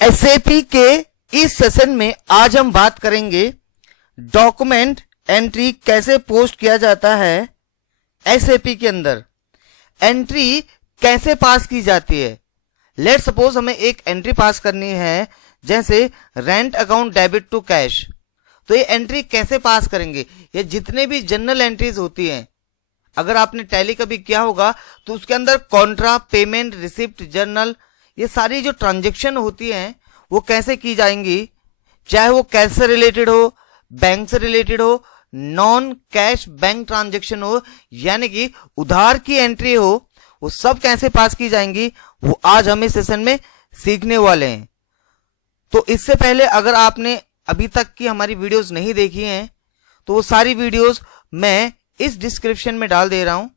SAP के इस session में आज हम बात करेंगे डॉक्यूमेंट एंट्री कैसे पोस्ट किया जाता है। एसएपी के अंदर एंट्री कैसे पास की जाती है। लेट सपोज हमें एक एंट्री पास करनी है, जैसे rent account debit to cash. तो ये एंट्री कैसे पास करेंगे। ये जितने भी जनरल एंट्रीज होती हैं, अगर आपने टैली कभी किया होगा तो उसके अंदर कॉन्ट्रा, पेमेंट, रिसिप्ट, जर्नल, ये सारी जो ट्रांजेक्शन होती हैं वो कैसे की जाएंगी, चाहे वो कैश से रिलेटेड हो, बैंक से रिलेटेड हो, नॉन कैश बैंक ट्रांजेक्शन हो, यानी कि उधार की एंट्री हो, वो सब कैसे पास की जाएंगी, वो आज हम इस सेशन में सीखने वाले हैं। तो इससे पहले अगर आपने अभी तक की हमारी वीडियोस नहीं देखी हैं तो वो सारी वीडियोस मैं इस डिस्क्रिप्शन में डाल दे रहा हूं,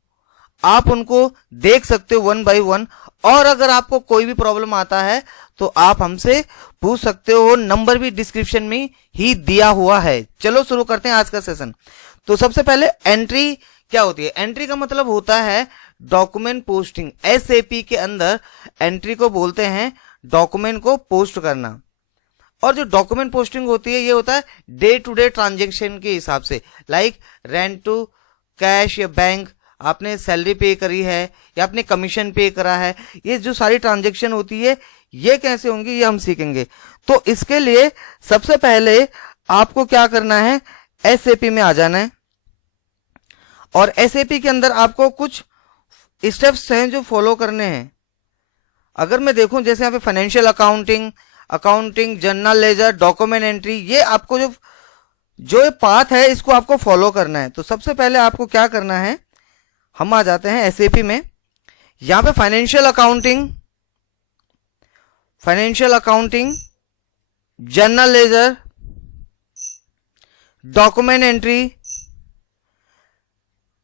आप उनको देख सकते हो वन बाय वन। और अगर आपको कोई भी प्रॉब्लम आता है तो आप हमसे पूछ सकते हो, नंबर भी डिस्क्रिप्शन में ही दिया हुआ है। चलो शुरू करते हैं आज का सेशन। तो सबसे पहले एंट्री क्या होती है। एंट्री का मतलब होता है डॉक्यूमेंट पोस्टिंग। एसएपी के अंदर एंट्री को बोलते हैं डॉक्यूमेंट को पोस्ट करना। और जो डॉक्यूमेंट पोस्टिंग होती है ये होता है डे टू डे ट्रांजेक्शन के हिसाब से, लाइक रेंट टू कैश या बैंक, आपने सैलरी पे करी है या आपने कमीशन पे करा है, ये जो सारी ट्रांजेक्शन होती है ये कैसे होंगी ये हम सीखेंगे। तो इसके लिए सबसे पहले आपको क्या करना है, एसएपी में आ जाना है। और एसएपी के अंदर आपको कुछ स्टेप्स हैं जो फॉलो करने हैं। अगर मैं देखूं जैसे यहाँ पे financial accounting, journal ledger, document entry, ये आपको जो पाथ है इसको आपको फॉलो करना है। तो सबसे पहले आपको क्या करना है, हम आ जाते हैं एसएपी में। यहां पे financial accounting, journal ledger, document entry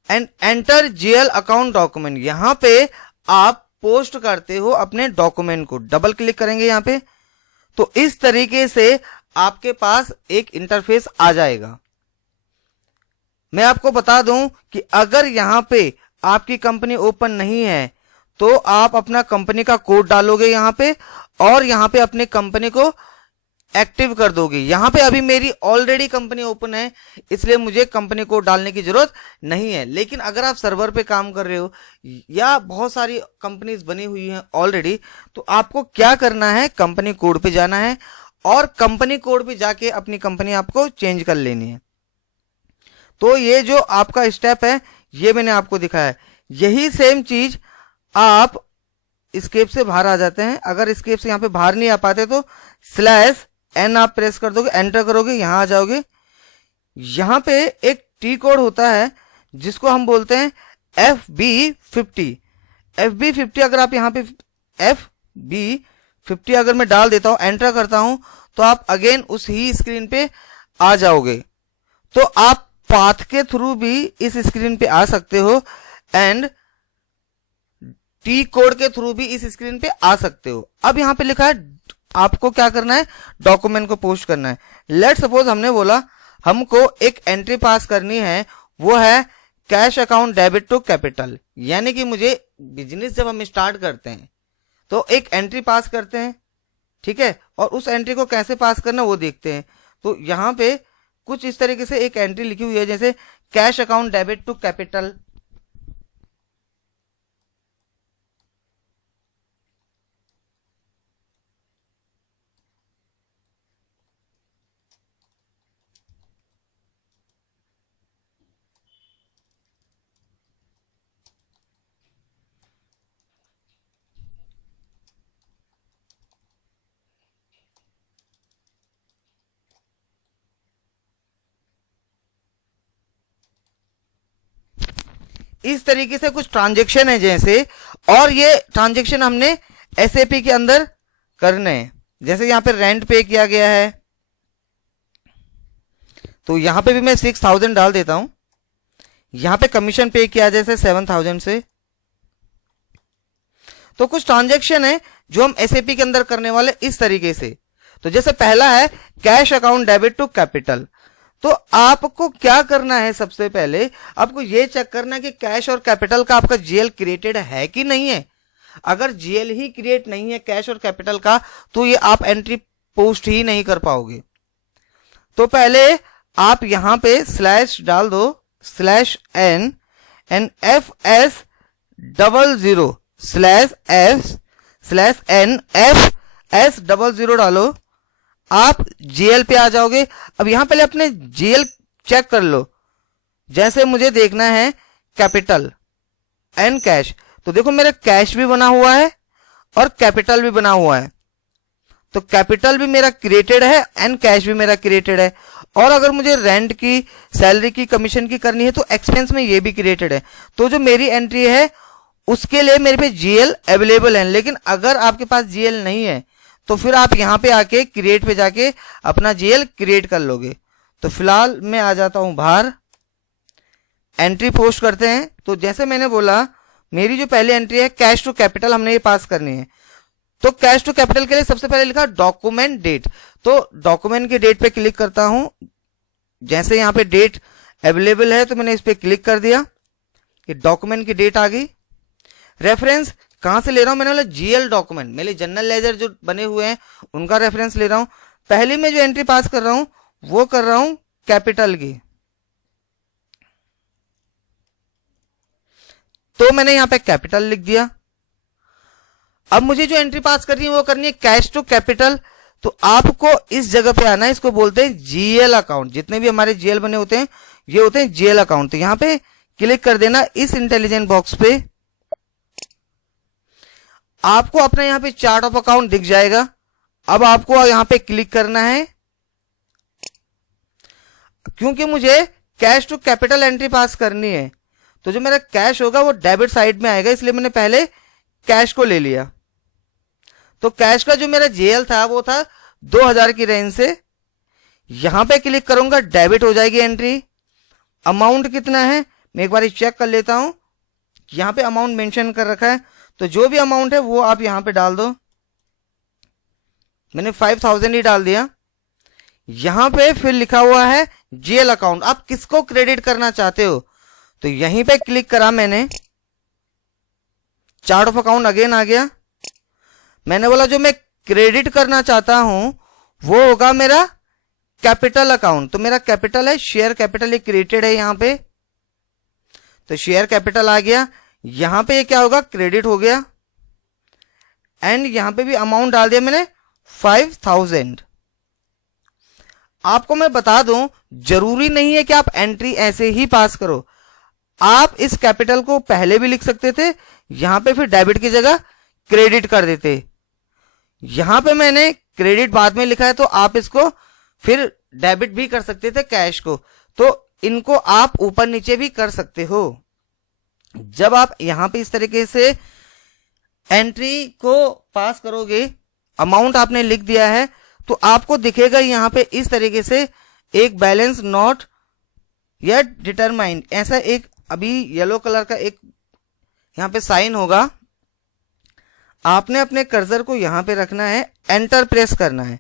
and enter GL account document. यहां पे आप पोस्ट करते हो अपने डॉक्यूमेंट को। डबल क्लिक करेंगे यहां पे तो इस तरीके से आपके पास एक इंटरफेस आ जाएगा। मैं आपको बता दूं कि अगर यहां पे आपकी कंपनी ओपन नहीं है तो आप अपना कंपनी का कोड डालोगे यहां पे और यहां पे अपने कंपनी को एक्टिव कर दोगे। यहां पे अभी मेरी ऑलरेडी कंपनी ओपन है इसलिए मुझे कंपनी कोड डालने की जरूरत नहीं है। लेकिन अगर आप सर्वर पे काम कर रहे हो या बहुत सारी कंपनीज बनी हुई हैं ऑलरेडी, तो आपको क्या करना है, कंपनी कोड पे जाना है और कंपनी कोड पे जाके अपनी कंपनी आपको चेंज कर लेनी है। तो ये जो आपका स्टेप है ये मैंने आपको दिखाया है। यही सेम चीज आप एस्केप से बाहर आ जाते हैं। अगर एस्केप से यहाँ पे बाहर नहीं आ पाते तो /n आप प्रेस कर दोगे, एंटर करोगे, यहां आ जाओगे। यहां पे एक टी कोड होता है जिसको हम बोलते हैं FB50। FB50 अगर आप यहाँ पे FB50 अगर मैं डाल देता हूं, एंटर करता हूं, तो आप अगेन उस ही स्क्रीन पे आ जाओगे। तो आप पाथ के थ्रू भी इस स्क्रीन पे आ सकते हो एंड टी कोड के थ्रू भी इस स्क्रीन पे आ सकते हो। अब यहां पे लिखा है आपको क्या करना है, डॉक्यूमेंट को पोस्ट करना है। लेट सपोज हमने बोला हमको एक एंट्री पास करनी है, वो है cash account debit to capital. यानी कि मुझे बिजनेस जब हम स्टार्ट करते हैं तो एक एंट्री पास करते हैं, ठीक है, और उस एंट्री को कैसे पास करना वो देखते हैं। तो यहां पे कुछ इस तरीके से एक एंट्री लिखी हुई है, जैसे cash account debit to capital. इस तरीके से कुछ ट्रांजेक्शन है जैसे, और ये ट्रांजेक्शन हमने एसएपी के अंदर करने हैं। जैसे यहां पे रेंट पे किया गया है तो यहां पे भी मैं 6000 डाल देता हूं। यहां पे कमीशन पे किया जैसे 7000 से। तो कुछ ट्रांजेक्शन है जो हम एसएपी के अंदर करने वाले इस तरीके से। तो जैसे पहला है cash account debit to capital. तो आपको क्या करना है, सबसे पहले आपको यह चेक करना है कि कैश और कैपिटल का आपका जीएल क्रिएटेड है कि नहीं है। अगर जीएल ही क्रिएट नहीं है कैश और कैपिटल का तो ये आप एंट्री पोस्ट ही नहीं कर पाओगे। तो पहले आप यहां पे स्लैश डाल दो /n and FS00 /S/n FS00 डालो, आप जीएल पे आ जाओगे। अब यहां पहले अपने जीएल चेक कर लो। जैसे मुझे देखना है कैपिटल एंड कैश, तो देखो मेरा कैश भी बना हुआ है और कैपिटल भी बना हुआ है। तो कैपिटल भी मेरा क्रिएटेड है एंड कैश भी मेरा क्रिएटेड है। और अगर मुझे रेंट की, सैलरी की, कमीशन की करनी है तो एक्सपेंस में ये भी क्रिएटेड है। तो जो मेरी एंट्री है उसके लिए मेरे पे जीएल अवेलेबल है। लेकिन अगर आपके पास जीएल नहीं है तो फिर आप यहां पे आके क्रिएट पे जाके अपना जीएल क्रिएट कर लोगे। तो फिलहाल मैं आ जाता हूं बाहर, एंट्री पोस्ट करते हैं। तो जैसे मैंने बोला मेरी जो पहली एंट्री है कैश टू कैपिटल, हमने ये पास करनी है। तो कैश टू कैपिटल के लिए सबसे पहले लिखा डॉक्यूमेंट डेट। तो डॉक्यूमेंट की डेट पे क्लिक करता हूं। जैसे यहां पे डेट अवेलेबल है तो मैंने इस पे क्लिक कर दिया, ये डॉक्यूमेंट की डेट आ गई। रेफरेंस कहां से ले रहा हूं, मैंने बोला जीएल डॉक्यूमेंट, मेरे जनरल लेजर जो बने हुए हैं उनका रेफरेंस ले रहा हूं। पहली में जो एंट्री पास कर रहा हूं वो कर रहा हूं कैपिटल की। तो मैंने यहां पे कैपिटल लिख दिया। अब मुझे जो एंट्री पास करनी है वो करनी है कैश टू कैपिटल। तो आपको इस जगह पे आना है, इसको बोलते हैं जीएल अकाउंट। जितने भी हमारे जीएल बने होते हैं ये होते हैं जीएल अकाउंट। तो यहां पे क्लिक कर देना इस इंटेलिजेंट बॉक्स पे, आपको अपना यहां पे चार्ट ऑफ अकाउंट दिख जाएगा। अब आपको यहां पे क्लिक करना है, क्योंकि मुझे कैश टू कैपिटल एंट्री पास करनी है तो जो मेरा कैश होगा वो डेबिट साइड में आएगा, इसलिए मैंने पहले कैश को ले लिया। तो कैश का जो मेरा जीएल था वो था 2000 की रेंज से। यहां पे क्लिक करूंगा, डेबिट हो जाएगी एंट्री। अमाउंट कितना है मैं एक बार चेक कर लेता हूं। यहां पे अमाउंट मेंशन कर रखा है, तो जो भी अमाउंट है वो आप यहां पे डाल दो। मैंने 5000 ही डाल दिया। यहां पे फिर लिखा हुआ है जीएल अकाउंट, आप किसको क्रेडिट करना चाहते हो। तो यहीं पे क्लिक करा मैंने, चार्ट ऑफ अकाउंट अगेन आ गया। मैंने बोला जो मैं क्रेडिट करना चाहता हूं वो होगा मेरा कैपिटल अकाउंट। तो मेरा कैपिटल है, शेयर कैपिटल ये क्रिएटेड है यहां पे। तो शेयर कैपिटल आ गया। यहां पे ये क्या होगा, क्रेडिट हो गया। एंड यहां पे भी अमाउंट डाल दिया मैंने 5000। आपको मैं बता दूं जरूरी नहीं है कि आप एंट्री ऐसे ही पास करो। आप इस कैपिटल को पहले भी लिख सकते थे, यहां पे फिर डेबिट की जगह क्रेडिट कर देते। यहां पे मैंने क्रेडिट बाद में लिखा है तो आप इसको फिर डेबिट भी कर सकते थे कैश को। तो इनको आप ऊपर नीचे भी कर सकते हो। जब आप यहां पे इस तरीके से एंट्री को पास करोगे, अमाउंट आपने लिख दिया है तो आपको दिखेगा यहां पे इस तरीके से एक बैलेंस नॉट येट डिटरमाइंड, ऐसा एक अभी येलो कलर का एक यहां पे साइन होगा। आपने अपने कर्सर को यहां पे रखना है, एंटर प्रेस करना है।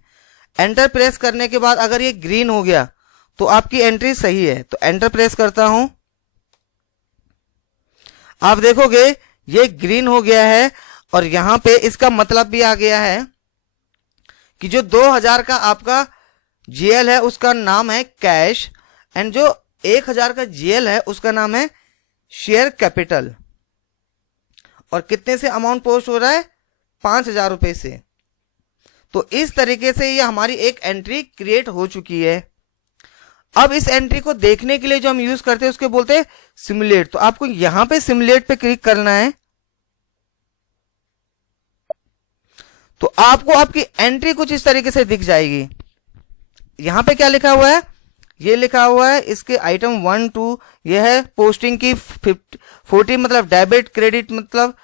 एंटर प्रेस करने के बाद अगर ये ग्रीन हो गया तो आपकी एंट्री सही है। तो एंटर प्रेस करता हूं, आप देखोगे ये ग्रीन हो गया है और यहां पे इसका मतलब भी आ गया है कि जो 2000 का आपका जीएल है उसका नाम है कैश एंड जो 1000 का जीएल है उसका नाम है शेयर कैपिटल। और कितने से अमाउंट पोस्ट हो रहा है, 5000 रुपए से। तो इस तरीके से ये हमारी एक एंट्री क्रिएट हो चुकी है। अब इस एंट्री को देखने के लिए जो हम यूज करते हैं उसके बोलते हैं सिमुलेट। तो आपको यहां पे सिमुलेट पे क्लिक करना है, तो आपको आपकी एंट्री कुछ इस तरीके से दिख जाएगी। यहां पे क्या लिखा हुआ है, ये लिखा हुआ है इसके आइटम 1 2, ये है पोस्टिंग की 40 मतलब डेबिट, क्रेडिट मतलब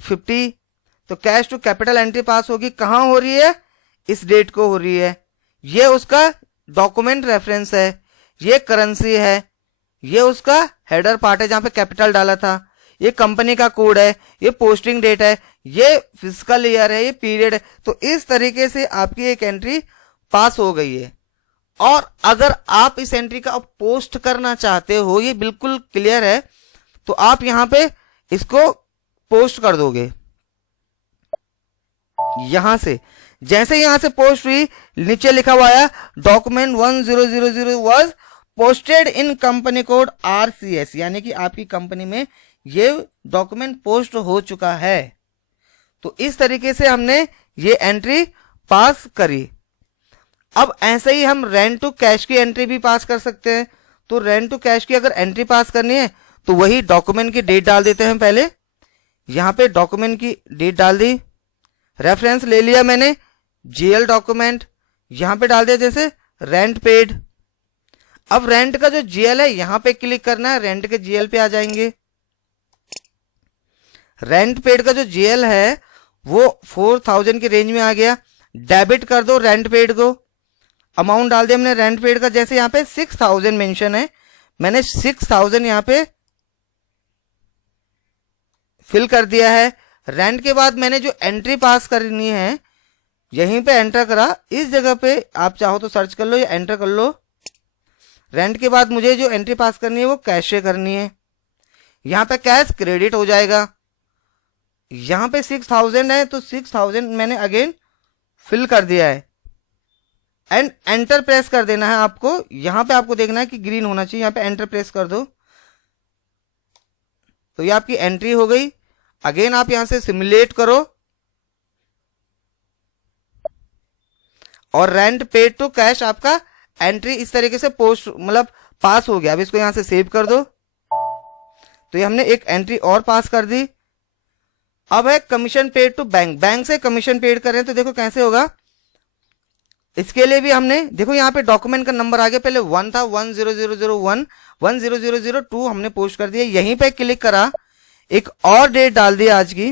50। तो कैश टू कैपिटल एंट्री पास होगी, कहां हो रही है, इस डेट को हो रही है। ये उसका डॉक्यूमेंट रेफरेंस है, ये करेंसी है, ये उसका हेडर पार्ट है जहां पे कैपिटल डाला था, ये कंपनी का कोड है, ये पोस्टिंग डेट है, ये फिजिकल ईयर है, ये पीरियड है। तो इस तरीके से आपकी एक एंट्री पास हो गई है। और अगर आप इस एंट्री का पोस्ट करना चाहते हो, ये बिल्कुल क्लियर है, तो आप यहां पे इसको पोस्ट कर दोगे। यहां से जैसे यहां से पोस्ट हुई, नीचे लिखा हुआ है document 1000 was posted in company code RCS, यानी कि आपकी कंपनी में ये डॉक्यूमेंट पोस्ट हो चुका है। तो इस तरीके से हमने ये एंट्री पास करी। अब ऐसे ही हम रेंट टू कैश की एंट्री भी पास कर सकते हैं। तो रेंट टू कैश की अगर एंट्री पास करनी है तो वही डॉक्यूमेंट की डेट डाल देते हैं पहले। यहां पे डॉक्यूमेंट की डेट डाल दी, रेफरेंस ले लिया मैंने, GL डॉक्यूमेंट यहां पे डाल दिया, जैसे रेंट पेड। अब रेंट का जो GL है यहां पे क्लिक करना है, रेंट के GL पे आ जाएंगे। रेंट पेड का जो GL है वो 4000 की रेंज में आ गया। डेबिट कर दो रेंट पेड को, अमाउंट डाल दिया हमने रेंट पेड का। जैसे यहाँ पे 6000 मेंशन है, मैंने 6000 यहाँ पे फिल कर दिया है। रेंट के बाद मैंने जो एंट्री पास करनी है यहीं पे एंटर करा। इस जगह पे आप चाहो तो सर्च कर लो या एंटर कर लो। रेंट के बाद मुझे जो एंट्री पास करनी है वो कैश से करनी है। यहां पे कैश क्रेडिट हो जाएगा। यहां पे 6000 है तो 6000 मैंने अगेन फिल कर दिया है एंड एंटर प्रेस कर देना है आपको। यहां पे आपको देखना है कि ग्रीन होना चाहिए, यहां पे एंटर प्रेस कर दो तो ये आपकी एंट्री हो गई। अगेन आप यहां से सिमुलेट करो और रेंट पेड टू कैश आपका एंट्री इस तरीके से पोस्ट मतलब पास हो गया। अब इसको यहां से सेव कर दो। तो ये हमने एक एंट्री और पास कर दी। अब है commission paid to bank, bank से कमीशन पेड करें तो देखो कैसे होगा। इसके लिए भी हमने देखो यहाँ पे डॉक्यूमेंट का नंबर आ गया, पहले 1 था 10001 10002 हमने पोस्ट कर दिया। यहीं पे क्लिक करा, एक और डेट डाल दिया आज की,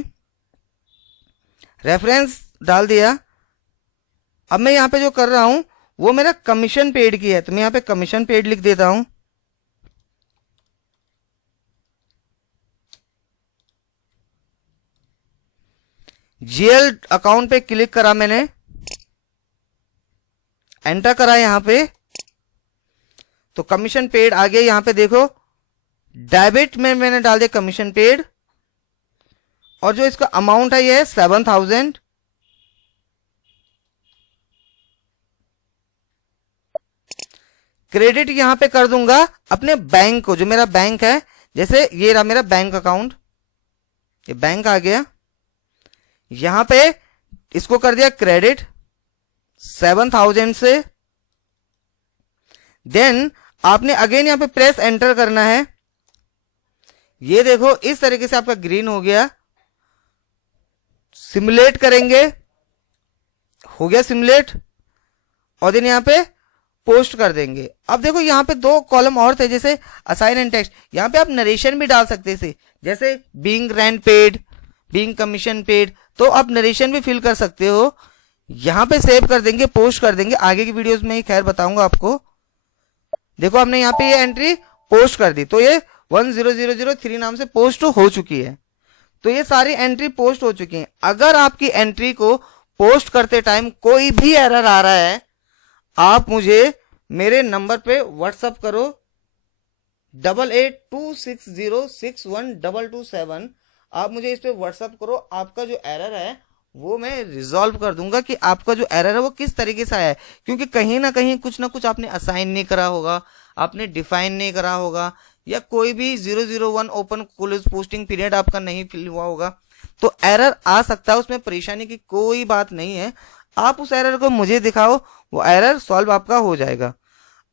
रेफरेंस डाल दिया। अब मैं यहाँ पे जो कर रहा हूं वो मेरा कमीशन पेड की है तो मैं यहाँ पे कमीशन पेड लिख देता हूं। GL अकाउंट पे क्लिक करा मैंने, एंटर करा यहां पे तो कमीशन पेड आ गया। यहां पे देखो डेबिट में मैंने डाल दिया कमीशन पेड और जो इसका अमाउंट है ये है 7000। क्रेडिट यहां पे कर दूंगा अपने बैंक को, जो मेरा बैंक है। जैसे ये रहा मेरा बैंक अकाउंट, ये बैंक आ गया। यहां पे इसको कर दिया क्रेडिट 7000 से। देन आपने अगेन यहां पे प्रेस एंटर करना है। ये देखो इस तरीके से आपका ग्रीन हो गया। सिमुलेट करेंगे, हो गया सिमुलेट और देन यहां पे पोस्ट कर देंगे। अब देखो यहाँ पे 2 कॉलम और थे, जैसे असाइन एंड टेक्स्ट। यहाँ पे आप नरेशन भी डाल सकते थे, जैसे being rent paid, being commission paid, तो आप नरेशन भी फिल कर सकते हो। यहाँ पे सेव कर देंगे, पोस्ट कर देंगे। आगे की वीडियोस में ही खैर बताऊंगा आपको। देखो हमने यहाँ पे ये एंट्री पोस्ट कर दी तो ये 10003 नाम से पोस्ट हो चुकी है। तो ये सारी एंट्री पोस्ट हो चुकी है। अगर आपकी एंट्री को पोस्ट करते टाइम कोई भी एरर आ रहा है, आप मुझे मेरे नंबर पे व्हाट्सअप करो 8826061227। आप मुझे इस पे व्हाट्सअप करो, आपका जो एरर है वो मैं रिजॉल्व कर दूंगा कि आपका जो एरर है वो किस तरीके से आया है। क्योंकि कहीं ना कहीं कुछ ना कुछ आपने असाइन नहीं करा होगा, आपने डिफाइन नहीं करा होगा, या कोई भी 001 ओपन क्लोज पोस्टिंग पीरियड आपका नहीं फिल हुआ होगा, तो एरर आ सकता है। उसमें परेशानी की कोई बात नहीं है। आप उस एरर को मुझे दिखाओ, वो एरर सॉल्व आपका हो जाएगा।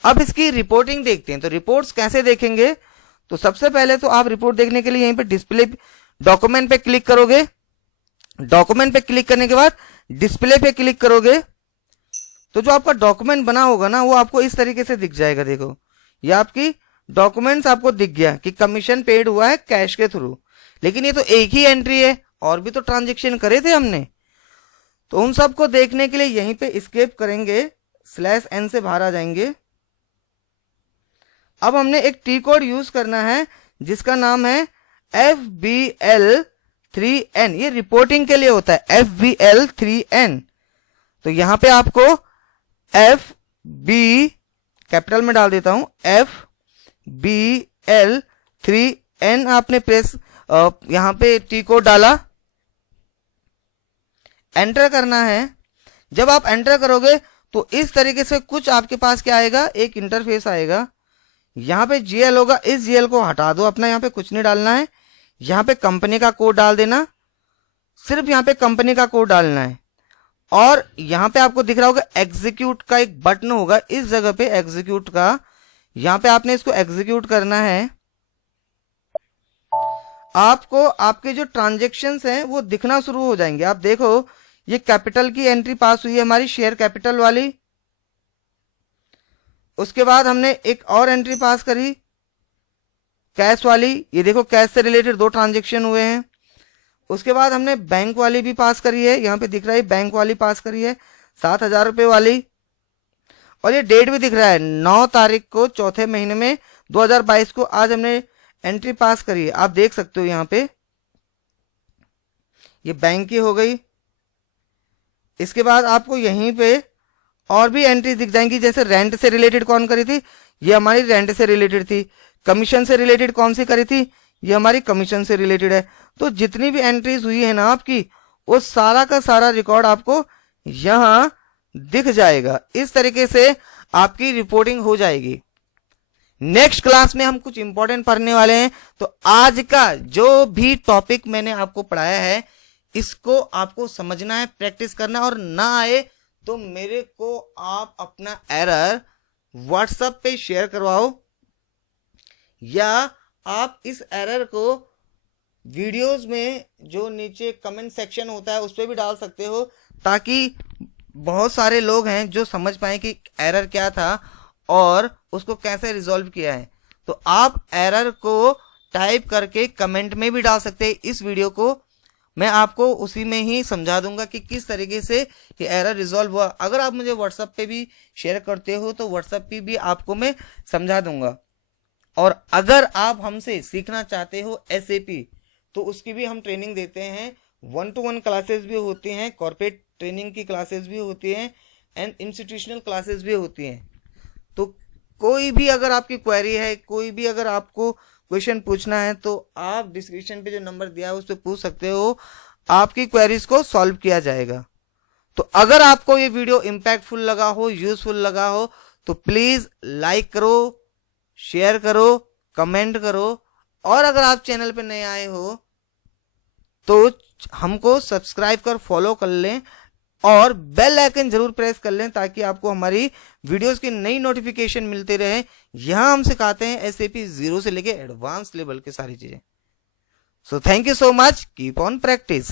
अब इसकी रिपोर्टिंग देखते हैं। तो रिपोर्ट्स कैसे देखेंगे, तो सबसे पहले तो आप रिपोर्ट देखने के लिए यहीं पे डिस्प्ले डॉक्यूमेंट पे क्लिक करोगे। डॉक्यूमेंट पे क्लिक करने के बाद डिस्प्ले पे क्लिक करोगे तो जो आपका डॉक्यूमेंट बना होगा ना वो आपको इस तरीके से दिख जाएगा। देखो ये आपकी डॉक्यूमेंट्स आपको दिख गया कि कमीशन पेड हुआ है कैश के थ्रू। लेकिन ये तो एक ही एंट्री है, और भी तो ट्रांजेक्शन करे थे हमने। तो उन सबको देखने के लिए यहीं पे एस्केप करेंगे, /n से बाहर आ जाएंगे। अब हमने एक टी कोड यूज करना है जिसका नाम है FBL3N। ये रिपोर्टिंग के लिए होता है, FBL3N। तो यहां पे आपको FB कैपिटल में डाल देता हूं, FBL3N आपने प्रेस यहां पे टी कोड डाला, एंटर करना है। जब आप एंटर करोगे तो इस तरीके से कुछ आपके पास क्या आएगा, एक इंटरफेस आएगा। यहाँ पे जीएल होगा, इस जीएल को हटा दो अपना, यहाँ पे कुछ नहीं डालना है। यहाँ पे कंपनी का कोड डाल देना, सिर्फ यहाँ पे कंपनी का कोड डालना है। और यहाँ पे आपको दिख रहा होगा एग्जीक्यूट का एक बटन होगा, इस जगह पे एग्जीक्यूट का, यहाँ पे आपने इसको एग्जीक्यूट करना है। आपको आपके जो ट्रांजेक्शन्स हैं वो दिखना शुरू हो जाएंगे। आप देखो ये कैपिटल की एंट्री पास हुई है हमारी, शेयर कैपिटल वाली। उसके बाद हमने एक और एंट्री पास करी कैश वाली, ये देखो कैश से रिलेटेड 2 ट्रांजेक्शन हुए हैं। उसके बाद हमने बैंक वाली भी पास करी है, यहाँ पे दिख रहा है बैंक वाली पास करी है 7,000 रुपए वाली। और ये डेट भी दिख रहा है 9 तारीख को चौथे महीने में 2022 को आज हमने एंट्री पास करी है। आप देख सकते हो यहाँ पे ये बैंक की हो गई। इसके बाद आपको यहीं पे और भी एंट्री दिख जाएंगी, जैसे रेंट से रिलेटेड कौन करी थी, ये हमारी रेंट से रिलेटेड थी। कमीशन से रिलेटेड कौन सी करी थी, ये हमारी कमीशन से रिलेटेड है। तो जितनी भी एंट्रीज हुई है ना आपकी, वो सारा का सारा रिकॉर्ड आपको यहां दिख जाएगा। इस तरीके से आपकी रिपोर्टिंग हो जाएगी। नेक्स्ट क्लास में हम कुछ इंपॉर्टेंट पढ़ने वाले हैं। तो आज का जो भी टॉपिक मैंने आपको पढ़ाया है, इसको आपको समझना है, प्रैक्टिस करना, और ना आए तो मेरे को आप अपना एरर व्हाट्सएप पे शेयर करवाओ, या आप इस एरर को वीडियोस में जो नीचे कमेंट सेक्शन होता है उस पर भी डाल सकते हो, ताकि बहुत सारे लोग हैं जो समझ पाए कि एरर क्या था और उसको कैसे रिजॉल्व किया है। तो आप एरर को टाइप करके कमेंट में भी डाल सकते हैं। इस वीडियो को मैं आपको उसी में ही समझा दूंगा कि किस तरीके से ये एरर रिजॉल्व हुआ। अगर आप मुझे व्हाट्सएप पे भी शेयर करते हो तो व्हाट्सएप पे भी आपको मैं समझा दूंगा। और अगर आप हमसे सीखना चाहते हो SAP, तो उसकी भी हम ट्रेनिंग देते हैं। 1-to-1 क्लासेस भी होती हैं, कॉर्पोरेट ट्रेनिंग की क्लासेस भी होती हैं, एंड इंस्टीट्यूशनल क्लासेस भी होती हैं। तो कोई भी अगर आपकी क्वेरी है, कोई भी अगर आपको क्वेश्चन पूछना है, तो आप डिस्क्रिप्शन पे जो नंबर दिया है उस पर पूछ सकते हो, आपकी क्वेरीज को सॉल्व किया जाएगा। तो अगर आपको ये वीडियो इंपैक्टफुल लगा हो, यूजफुल लगा हो, तो प्लीज लाइक करो, शेयर करो, कमेंट करो, और अगर आप चैनल पे नए आए हो तो हमको सब्सक्राइब कर फॉलो कर लें, और बेल आइकन जरूर प्रेस कर लें, ताकि आपको हमारी वीडियोस की नई नोटिफिकेशन मिलते रहे। यहां हम सिखाते हैं SAP 0 से लेके एडवांस लेवल के सारी चीजें। So thank you so much, keep on practice.